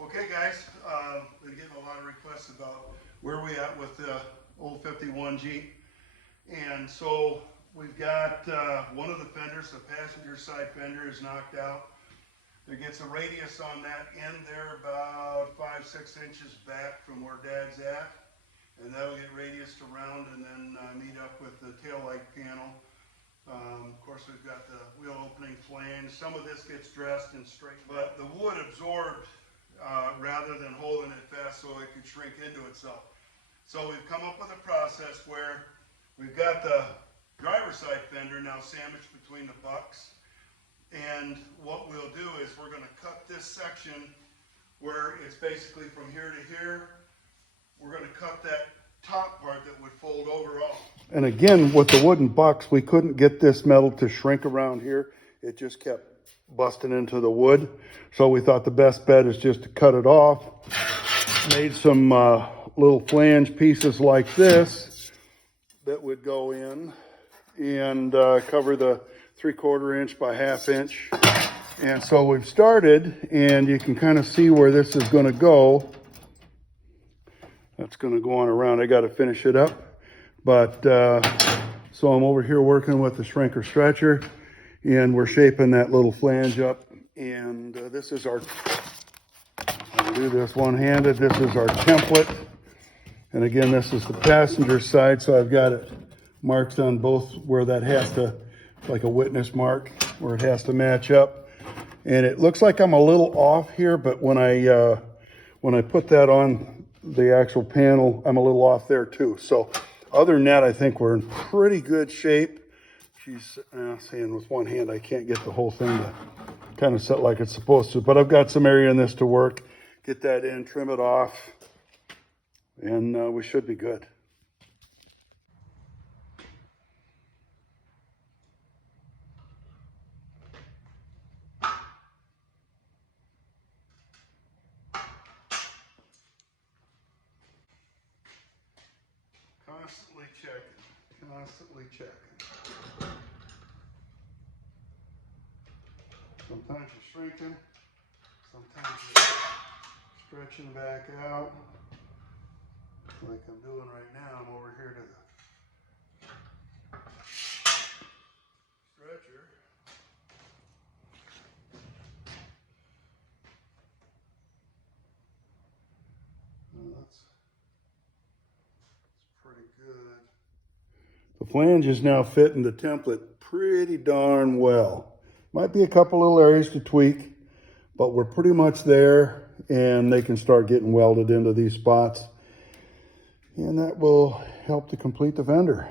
Okay guys, been getting a lot of requests about where we at with the old 51 Jeep. And so we've got one of the fenders, the passenger side fender is knocked out. There gets a radius on that end there about 5-6 inches back from where Dad's at. And that'll get radiused around and then meet up with the tail light panel. Of course, we've got the wheel opening flange. Some of this gets dressed and straight, but the wood absorbed rather than holding it fast so it could shrink into itself. So we've come up with a process where we've got the driver's side fender now sandwiched between the bucks. And what we'll do is we're going to cut this section where it's basically from here to here. We're going to cut that top part that would fold over off. And again, with the wooden bucks, we couldn't get this metal to shrink around here. It just kept busting into the wood. So we thought the best bet is just to cut it off. Made some little flange pieces like this that would go in and cover the 3/4 inch by 1/2 inch. And so we've started, and you can kind of see where this is going to go. That's going to go on around. I got to finish it up. But so I'm over here working with the shrinker stretcher, and we're shaping that little flange up. And this is our, I'll do this one-handed. This is our template. And again, this is the passenger side. So I've got it marked on both where that has to, like a witness mark, where it has to match up. And it looks like I'm a little off here, but when I put that on the actual panel, I'm a little off there too. So other than that, I think we're in pretty good shape. She's saying with one hand, I can't get the whole thing to kind of set like it's supposed to, but I've got some area in this to work. Get that in, trim it off, and we should be good. Constantly checking. Sometimes you're shrinking, sometimes you're stretching back out. Like I'm doing right now, I'm over here to the stretcher. That's pretty good. The flange is now fitting the template pretty darn well. Might be a couple little areas to tweak, but we're pretty much there, and they can start getting welded into these spots. And that will help to complete the fender.